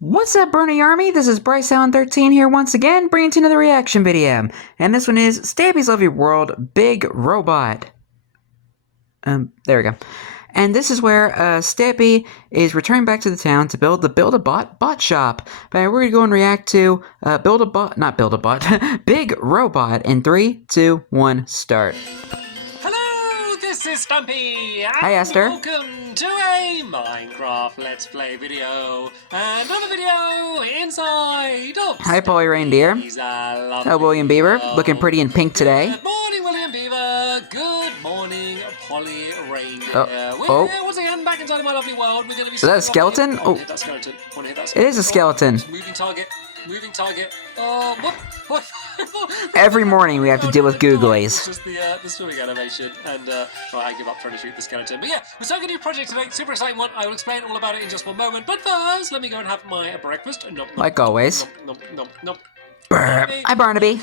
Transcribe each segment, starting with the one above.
What's up, Bernie Army? This is BryceAllen13 here once again, bringing to another reaction video. And this one is Stampy's Lovely World Big Robot. There we go. And this is where Stampy is returning back to the town to build the Build-A-Bot shop. But we're going to go and react to Big Robot in 3, 2, 1, start. Hello, this is Stampy. Hi, Esther. Welcome to a Minecraft Let's Play video. Another video inside of Hi, Polly Reindeer. Hello, William Beaver. Looking pretty in pink today. Good morning, William Beaver. Good morning, Polly Reindeer. Oh. We're once again back inside of my lovely world. We're going to be. Is that a skeleton? Oh, that skeleton. Want to hit that skeleton? It is a skeleton. Moving target. Moving target. Oh, what? Every morning we have to deal with googlies. This is the swimming animation, and right, I give up trying to shoot the skeleton. But yeah, we're starting a new project today, super exciting one. I will explain all about it in just one moment. But first, let me go and have my breakfast. Like always. Nom. Hi, Barnaby.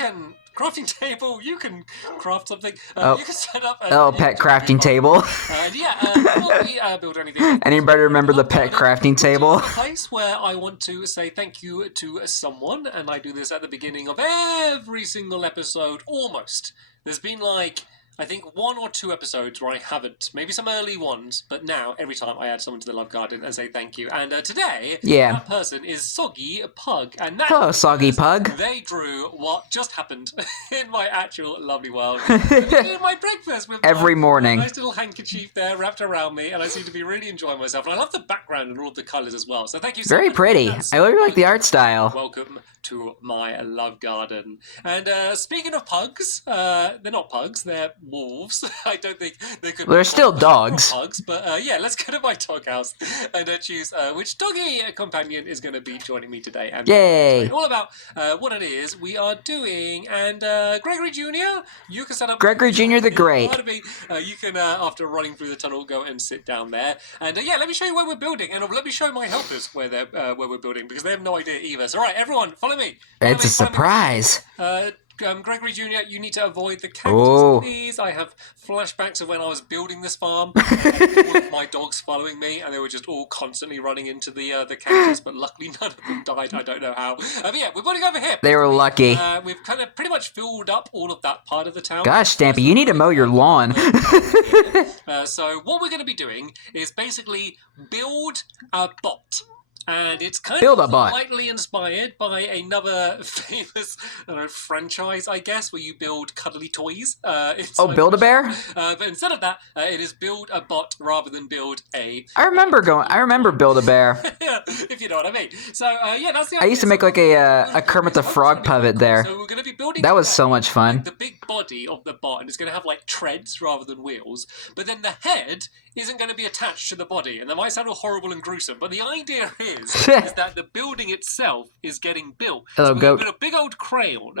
Crafting table, you can craft something. Oh. You can set up a Oh, pet crafting table. before we build anything. Anybody remember the pet crafting table? A place where I want to say thank you to someone, and I do this at the beginning of every single episode, almost. There's been like, I think 1 or 2 episodes where I haven't, maybe some early ones, but now every time I add someone to the love garden and say thank you. And today, that person is Soggy Pug. And that Hello, Soggy Pug. They drew what just happened in my actual lovely world. Eating my breakfast with every morning. Nice little handkerchief there wrapped around me, and I seem to be really enjoying myself. And I love the background and all of the colours as well. So thank you so much. Very pretty. I really like the art style. Welcome to my love garden. And speaking of pugs, they're not pugs, they're wolves. I don't think they could. They're still dogs. Pugs, but yeah, let's go to my doghouse and choose which doggy companion is going to be joining me today. And yay! All about what it is we are doing. And Gregory Jr., you can set up. Gregory Jr. the Great. You can, after running through the tunnel, go and sit down there. And yeah, let me show you where we're building, and let me show my helpers where we're building, because they have no idea either. So, all right, everyone, follow me. It's a surprise. Gregory Jr., you need to avoid the cactus, please. I have flashbacks of when I was building this farm. All of my dogs following me, and they were just all constantly running into the cactus, but luckily none of them died. I don't know how. But yeah, we're building over here. They were lucky. We've kind of pretty much filled up all of that part of the town. Gosh, Stampy, you need to mow your lawn. So what we're going to be doing is basically build a bot. And it's kind of slightly inspired by another famous franchise, I guess, where you build cuddly toys. Build-A-Bear? But instead of that, it is build a bot rather than build a... I remember Build-A-Bear. Yeah, if you know what I mean. So, yeah, that's the idea. I used to make like a Kermit the Frog puppet there. So we're going to be building... That was so much fun. Like the big body of the bot, and it's going to have like treads rather than wheels. But then the head isn't going to be attached to the body. And that might sound all horrible and gruesome, but the idea is that the building itself is getting built. Hello, so goat. We've got a big old crane.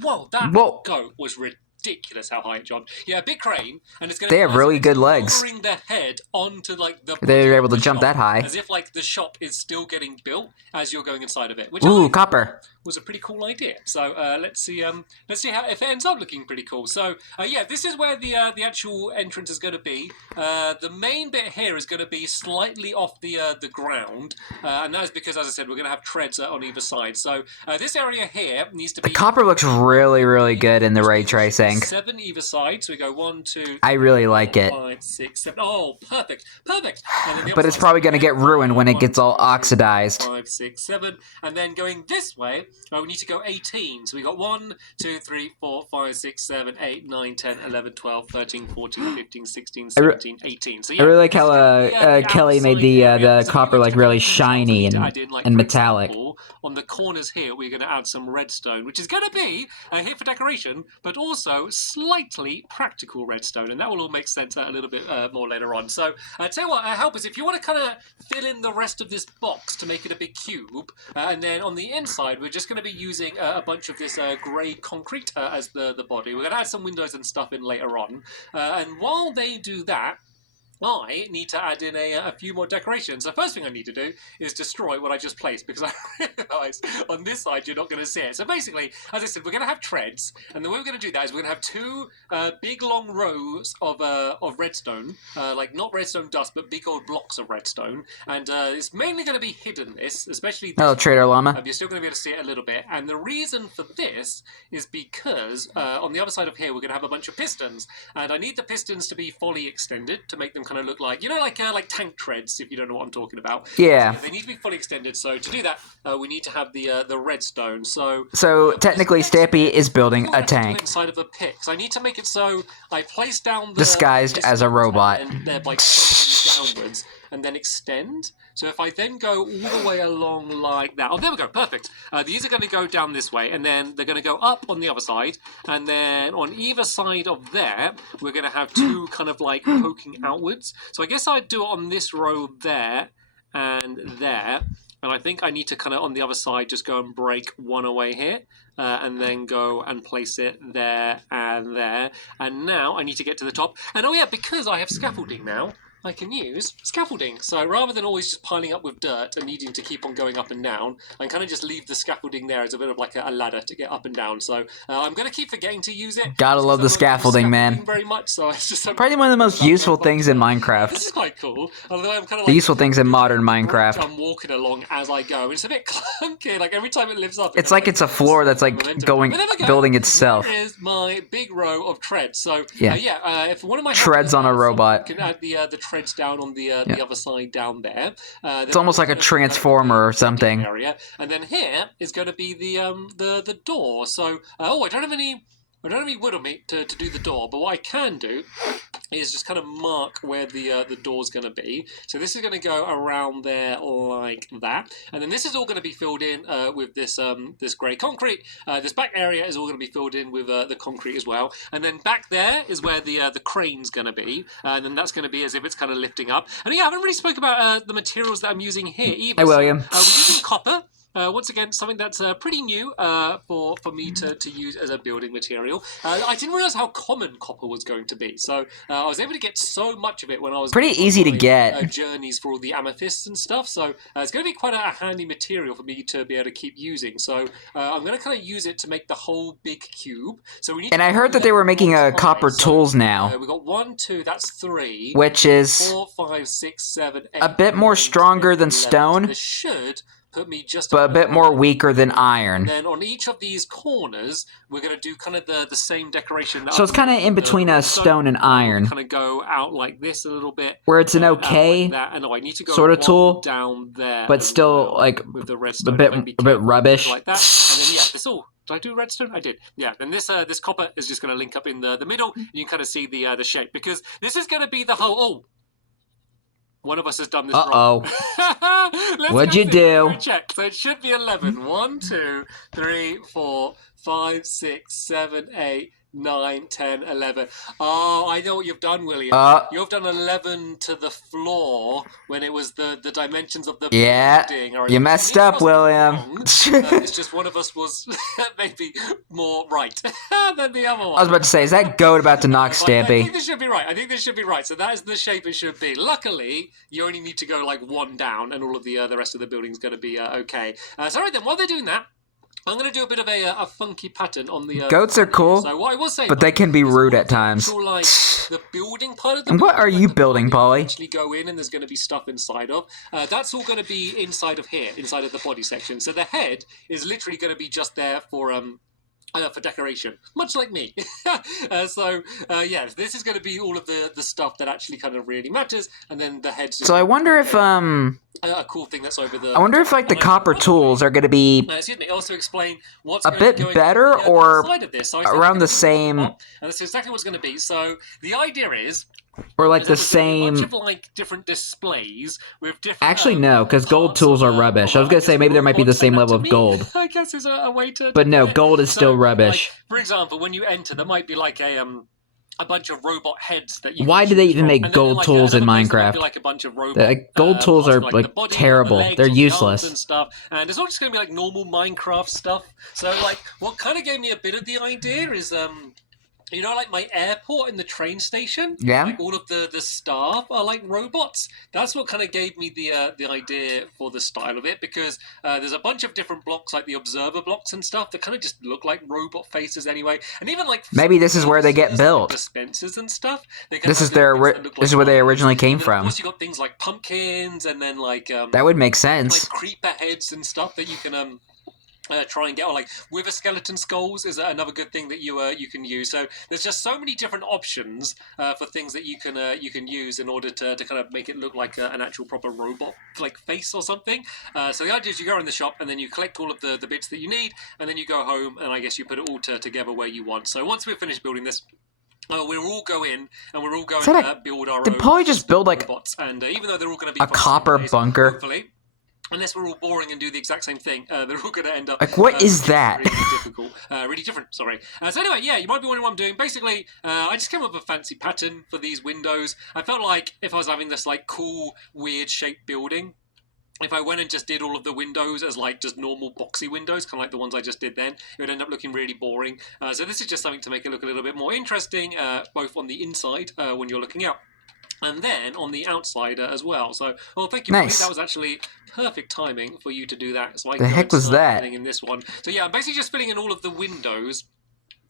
Whoa, that goat was ridiculous how high it jumped. Yeah, a big crane, and it's going to. They have really good legs. Lowering the head onto like the. They're able to jump that high. As if like the shop is still getting built as you're going inside of it. Which copper. Was a pretty cool idea. So let's see how if it ends up looking pretty cool. So yeah, this is where the actual entrance is going to be. The main bit here is going to be slightly off the ground, and that is because, as I said, we're going to have treads on either side. So this area here needs to be. The copper looks really good in the ray tracing. 7 either side. So we go 1, 2. I really like it. 5, 6, 7. Oh, perfect. And then but it's probably going to get ruined when it gets all oxidized. 5, 6, 7, and then going this way. We need to go 18. So we got 1, 2, 3, 4, 5, 6, 7, 8, 9, 10, 11, 12, 13, 14, 15, 16, 17, 18. So yeah, I really like how Kelly made the copper like really shiny and metallic. On the corners here, we're going to add some redstone, which is going to be here for decoration, but also slightly practical redstone, and that will all make sense a little bit more later on. So tell you what, help us if you want to kind of fill in the rest of this box to make it a big cube, and then on the inside, we're just going to be using a bunch of this grey concrete as the body. We're going to add some windows and stuff in later on. And while they do that, I need to add in a few more decorations. The first thing I need to do is destroy what I just placed, because I realise on this side you're not going to see it. So basically, as I said, we're going to have treads, and the way we're going to do that is we're going to have two big long rows of redstone, like not redstone dust, but big old blocks of redstone, and it's mainly going to be hidden, this, especially this. Oh, Trader Llama. You're still going to be able to see it a little bit, and the reason for this is because on the other side of here we're going to have a bunch of pistons, and I need the pistons to be fully extended to make them kind of look like, you know, like tank treads, if you don't know what I'm talking about. Yeah. So they need to be fully extended. So to do that, we need to have the redstone. So technically, Stampy is building a tank inside of a pit. So I need to make it so I place down the disguised as a robot, and they're like downwards, and then extend. So if I then go all the way along like that, oh, there we go, perfect. These are going to go down this way, and then they're going to go up on the other side, and then on either side of there, we're going to have two kind of like poking outwards. So I guess I'd do it on this row there and there, and I think I need to kind of on the other side just go and break one away here. And then go and place it there and there. And now I need to get to the top. And oh yeah, because I have scaffolding now, I can use scaffolding. So rather than always just piling up with dirt and needing to keep on going up and down, I can kind of just leave the scaffolding there as a bit of like a ladder to get up and down. So I'm going to keep forgetting to use it. Gotta love the scaffolding, man. Very much. So it's just probably one of the most useful things in Minecraft. This is quite cool. Although I'm kind of like, the useful things in modern Minecraft. I'm walking along as I go. It's a bit clunky. Like every time it lifts up, it's like it's a floor that's like building itself. Here is my big row of treads. So yeah, if one of my treads on a robot, you can add the treads down on the other side down there. It's almost like a transformer or something. Area. And then here is going to be the door. So I don't have any wood on me to do the door, but what I can do is just kind of mark where the door's going to be. So this is going to go around there like that, and then this is all going to be filled in with this grey concrete. This back area is all going to be filled in with the concrete as well, and then back there is where the crane's going to be, and then that's going to be as if it's kind of lifting up. And yeah, I haven't really spoke about the materials that I'm using here either. Hey, William. So, we're using copper. Once again, something that's pretty new for me to use as a building material. I didn't realize how common copper was going to be, so I was able to get so much of it when I was pretty easy to get journeys for all the amethysts and stuff. So it's going to be quite a handy material for me to be able to keep using. So I'm going to kind of use it to make the whole big cube. So we need. And I heard that they were making copper tools now. We got 1, 2, that's 3, which is 4, 5, 6, 7, 8. A bit more stronger than stone. This should put me just but a bit more weaker than iron. And then on each of these corners, we're going to do kind of the same decoration. So it's kind of in between a stone and iron. Kind of go out like this a little bit. Where it's an okay like I know I need to go sort of tool, down there, but still like with the a bit rubbish. Like that. And then yeah, this all. Did I do redstone? I did. Yeah. Then this copper is just going to link up in the middle. You can kind of see the shape, because this is going to be the whole. Oh. One of us has done this wrong. What'd you do? Check. So it should be 11. 1, 2, 3, 4, 5, 6, 7, 8, 9, 10, 11. Oh, I know what you've done, William. You've done 11 to the floor when it was the dimensions of the building. You messed up, William. It's just one of us was maybe more right than the other one. I was about to say, is that goat about to knock Stampy? I think this should be right. So that is the shape it should be. Luckily, you only need to go like one down, and all of the rest of the building is going to be okay. So right then, while they're doing that, I'm going to do a bit of a funky pattern on the... Goats are cool, so what I was saying, but they can be rude at times. Like the building part of the and what are you building, Polly? Actually go in and there's going to be stuff inside of. That's all going to be inside of here, inside of the body section. So the head is literally going to be just there for decoration, much like me. Yeah, this is going to be all of the stuff that actually kind of really matters, and then the head. So I wonder if a cool thing that's over the. I wonder if like the copper tools are going to be also explain what's a bit better or around the same. And that's exactly what's going to be. So the idea is. Or like the same. A bunch of like different displays with different. Actually, no, because gold tools are rubbish. I was gonna say maybe there might be the same level of gold. I guess is a way to. But no, gold is still rubbish. Like, for example, when you enter, there might be like a bunch of robot heads that you. Why do they even make gold tools in Minecraft? Like a bunch of robot, gold tools are like body, terrible. They're useless and stuff. And it's all just gonna be like normal Minecraft stuff. So like, what kind of gave me a bit of the idea is You know, like my airport and the train station? Yeah. Like all of the staff are like robots. That's what kind of gave me the idea for the style of it, because there's a bunch of different blocks, like the observer blocks and stuff, that kind of just look like robot faces anyway. And even like Maybe this is where they get built. Like dispensers and stuff. This is where they originally came from. Of course, you got things like pumpkins, and then like that would make sense. Like creeper heads and stuff that you can try and get, or like wither skeleton skulls is another good thing that you can use. So there's just so many different options for things that you can use in order to kind of make it look like an actual proper robot like face or something. So the idea is you go in the shop and then you collect all of the bits that you need, and then you go home and I guess you put it all together where you want. So once we've finished building this, we'll all go in and we're all going to build our own. Did Polly just build like robots, and even though they're all going to be a copper bunker? Hopefully, unless we're all boring and do the exact same thing, they're all going to end up... Like, what is that? Really difficult. Really different, sorry. So anyway, yeah, you might be wondering what I'm doing. Basically, I just came up with a fancy pattern for these windows. I felt like if I was having this, like, cool, weird-shaped building, if I went and just did all of the windows as, like, just normal boxy windows, kind of like the ones I just did then, it would end up looking really boring. So this is just something to make it look a little bit more interesting, both on the inside when you're looking out, and then on the outside as well. So, well, thank you. Nice. That was actually perfect timing for you to do that. So I the heck was that? in this one. So yeah, I'm basically just filling in all of the windows.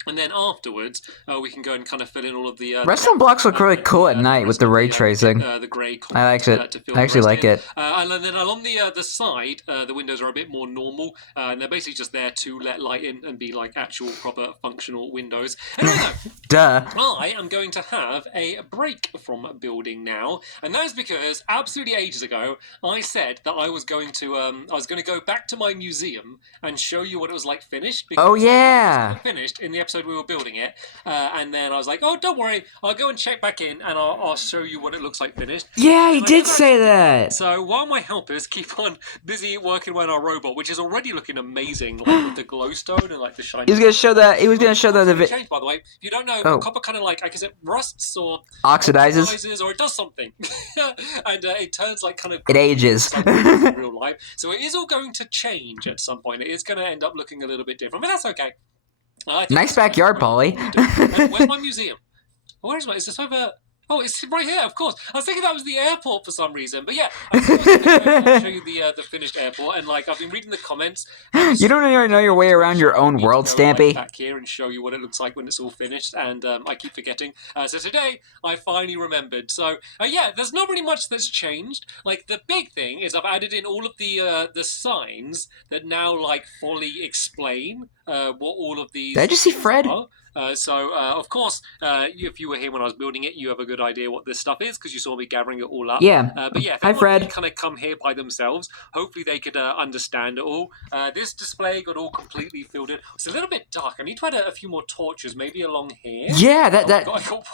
And then afterwards, we can go and kind of fill in all of the... redstone blocks look really cool at night with the ray tracing. The grey I like it. I actually like it. And then along the side, the windows are a bit more normal. And they're basically just there to let light in and be like actual, proper, functional windows. Anyway, duh. I am going to have a break from building now. And that is because absolutely ages ago, I said that I was going to go back to my museum and show you what it was like finished. Oh, yeah. Finished in the episode we were building it, and then I was like, oh, don't worry, I'll go and check back in and I'll show you what it looks like finished. Yeah, he did say that. So while my helpers keep on busy working on our robot, which is already looking amazing, like with the glowstone and like the shiny... He was going to show that, the change, by the way. If you don't know, copper kind of like, I guess it rusts or... Oxidizes? Or it does something. And it turns like kind of... It ages. In real life. So it is all going to change at some point. It is going to end up looking a little bit different, but that's okay. Nice backyard, Polly. Where's my museum? Where is my... Is this over... Oh, it's right here, of course. I was thinking that was the airport for some reason. But yeah, I'll show you the finished airport. And like, I've been reading the comments. You don't even know your way around your own world, Stampy. Back here and show you what it looks like when it's all finished. And I keep forgetting. So today, I finally remembered. So yeah, there's not really much that's changed. Like, the big thing is I've added in all of the signs that now like fully explain what all of these... Did I just see Fred? Of course, if you were here when I was building it, you have a good idea what this stuff is because you saw me gathering it all up. Yeah. But yeah, if hi, Fred. kind of come here by themselves, hopefully they could understand it all. This display got all completely filled in. It's a little bit dark. I need to add a few more torches, maybe along here. Yeah, I got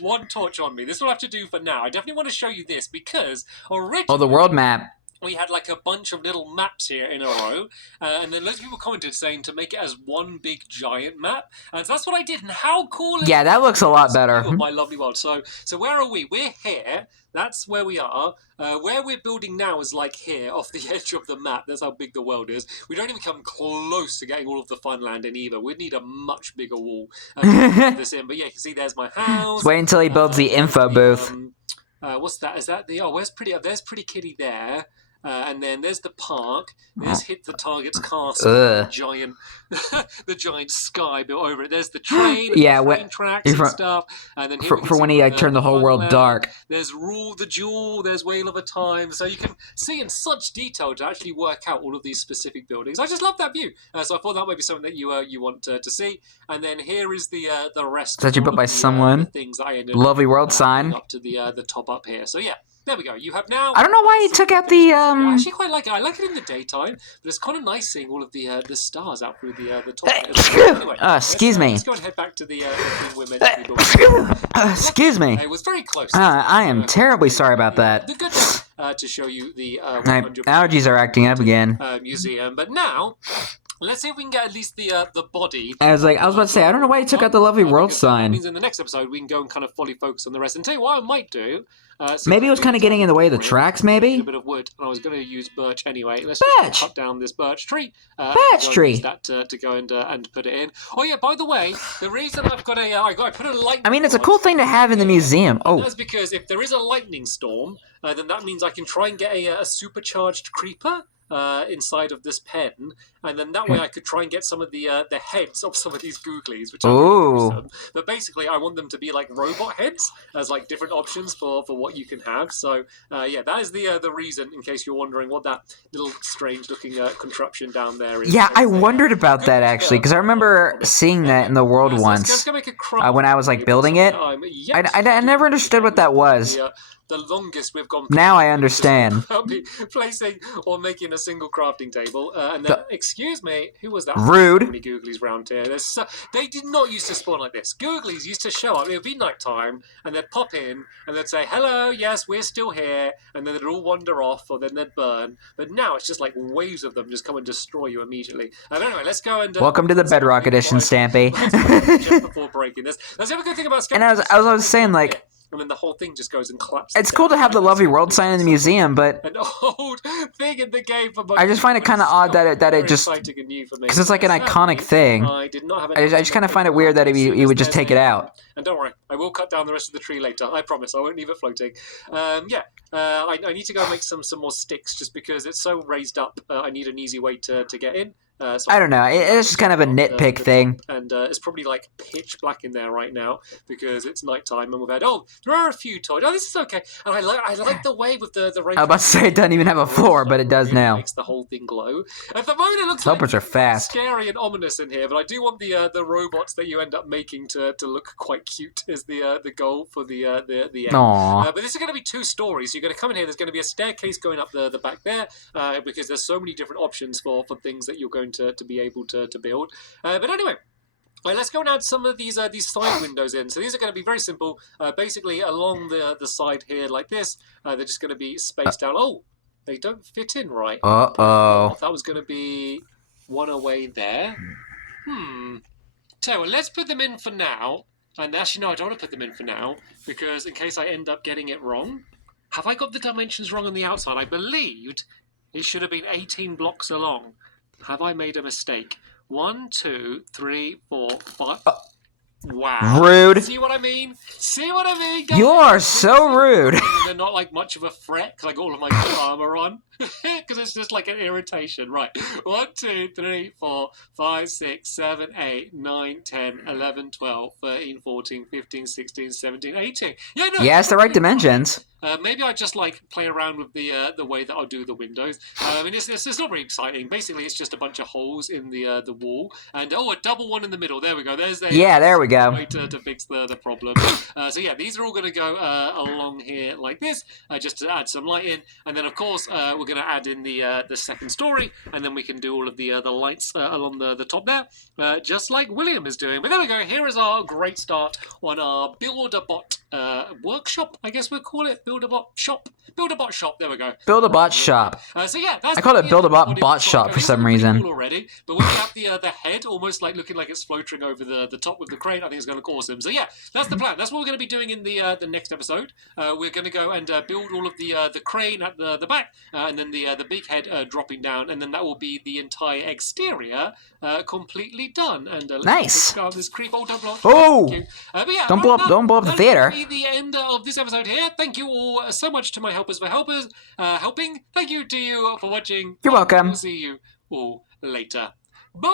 one torch on me. This will have to do for now. I definitely want to show you this because originally... Oh, the world map. We had like a bunch of little maps here in a row, and then loads of people commented saying to make it as one big giant map, and so that's what I did. And how cool is yeah, that looks a lot better. My lovely world. So where are we? We're here. That's where we are. Where we're building now is like here, off the edge of the map. That's how big the world is. We don't even come close to getting all of the fun land in either. We'd need a much bigger wall to put this in. But yeah, you can see there's my house. Wait until he builds the info booth. What's that? Is that the... Oh, there's Pretty Kitty there. And then there's the park. There's Hit the Target's castle. The giant sky built over it. There's the train. Yeah, train tracks and stuff. And then for when he turned the whole world dark. There's Rule the Jewel. There's Whale of a Time. So you can see in such detail to actually work out all of these specific buildings. I just love that view. So I thought that might be something that you want to see. And then here is the rest. That you put by someone. Things that I ended lovely world sign up to the top up here. So yeah. There we go. You have now... I don't know why he took out the... I actually quite like it. I like it in the daytime, but it's kind of nice seeing all of the stars out through the top. Anyway, excuse me. Let's go and head back to the thing we're meant to be doing. Excuse me. It was very close. I am terribly sorry about that. The good thing to show you the my allergies are acting up again. Museum. But now... Let's see if we can get at least the body. I was about to say, I don't know why he took out the lovely world That sign. means in the next episode we can go and kind of fully focus on the rest. And tell you what I might do. Maybe it was kind of getting in the way of the tracks, maybe? A bit of wood, and I was going to use birch anyway. Let's just cut down this birch tree. Birch tree. Use that to go and put it in. Oh yeah, by the way, the reason I've got I put a lightning. I mean, it's a cool thing to have in the museum. Oh, that's because if there is a lightning storm, then that means I can try and get a supercharged creeper. Inside of this pen, and then that way I could try and get some of the heads of some of these googlies, which are awesome. But basically, I want them to be like robot heads, as like different options for what you can have. So yeah, that is the reason. In case you're wondering what that little strange looking contraption down there is. Yeah, I wondered about that actually, because I remember seeing that in the world once let's go make a when I was like building it. I never understood what that was. The longest we've gone. Now I understand. Placing or making a single crafting table, and then excuse me, who was that? Rude. Many googlies round here. They did not used to spawn like this. Googlies used to show up. It would be night time, and they'd pop in, and they'd say, "Hello, yes, we're still here," and then they'd all wander off, or then they'd burn. But now it's just like waves of them just come and destroy you immediately. But anyway, let's go and welcome to the Bedrock Edition, Stampy. Just before breaking this, that's the other good thing about. And I was saying like. And then the whole thing just goes and collapses. It's cool to have the lovely world sign in the museum, but an old thing in the game for I just find it kind of odd that it just because it's like an iconic thing. I did not have. I just kind of find it weird that he would just take it out. And don't worry, I will cut down the rest of the tree later. I promise. I won't leave it floating. I need to go make some more sticks just because it's so raised up. I need an easy way to get in. So I don't know. It's just kind of a nitpick thing. And it's probably like pitch black in there right now because it's nighttime and we've had, there are a few toys. Oh, this is okay. And I like the way with the rain. I was about to say it doesn't even have a floor, but it does now. Makes the whole thing glow. At the moment, it looks Helpers are fast. Scary and ominous in here, but I do want the robots that you end up making to look quite cute is the goal for the end. Aww. But this is going to be 2 stories. You're going to come in here. There's going to be a staircase going up the back there because there's so many different options for things that you're going to be able to build. But anyway, let's go and add some of these side windows in. So these are going to be very simple. Basically, along the side here like this, they're just going to be spaced out. Oh, they don't fit in right. Uh-oh. That was going to be one away there. So let's put them in for now. And actually, no, I don't want to put them in for now because in case I end up getting it wrong. Have I got the dimensions wrong on the outside? I believed it should have been 18 blocks along. Have I made a mistake? 1, 2, 3, 4, 5. Wow. Rude. See what I mean? See what I mean? You are so rude. They're not like much of a threat because I got all of my armor on. Because it's just like an irritation. Right. 1, 2, 3, 4, 5, 6, 7, 8, 9, 10, 11, 12, 13, 14, 15, 16, 17, 18. Yeah, no. Yeah, it's the right dimensions. Maybe I just like play around with the way that I'll do the windows. I mean, it's not very exciting. Basically, it's just a bunch of holes in the wall, and a double one in the middle. There we go. There we go. Way to fix the problem. So yeah, these are all going to go along here like this, just to add some light in, and then of course we're going to add in the second story, and then we can do all of the lights along the top there, just like William is doing. But there we go. Here is our great start on our Build-A-Bot workshop, I guess we'll call it. Build-A-Bot shop. Build-A-Bot shop. There we go. Build-A-Bot shop. So yeah, that's I call it Build-A-Bot bot shop for some reason. Cool already, but when you have the head almost like looking like it's floating over the top with the crane, I think it's going to look awesome. So yeah, that's the plan. That's what we're going to be doing in the next episode. We're going to go and build all of the crane at the back, and then the big head dropping down, and then that will be the entire exterior completely done. And nice. Let's this creep. Oh, don't blow up. Oh, yeah, don't blow up the theater. That'll be the end of this episode here. Thank you all so much to my helpers for helping. Thank you to you for watching. You're welcome. We'll see you all later. Bye.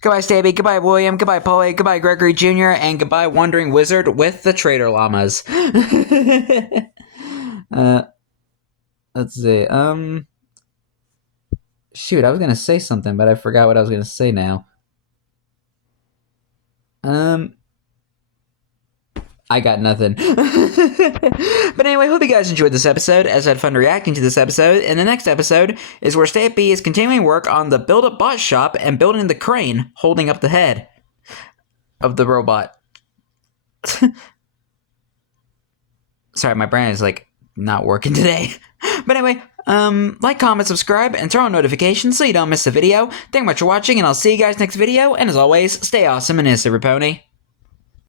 Goodbye, Stampy. Goodbye, William. Goodbye, Polly. Goodbye, Gregory Jr. And goodbye, Wandering Wizard with the Trader Llamas. Let's see. Shoot, I was gonna say something, but I forgot what I was gonna say now. I got nothing. But anyway, hope you guys enjoyed this episode, as I had fun reacting to this episode. And the next episode is where Stampy is continuing work on the Build-A-Bot shop and building the crane holding up the head of the robot. Sorry, my brain is like not working today. But anyway, Like, comment, subscribe, and turn on notifications so you don't miss a video. Thank you much for watching, and I'll see you guys next video, and as always, stay awesome and his Silver Pony.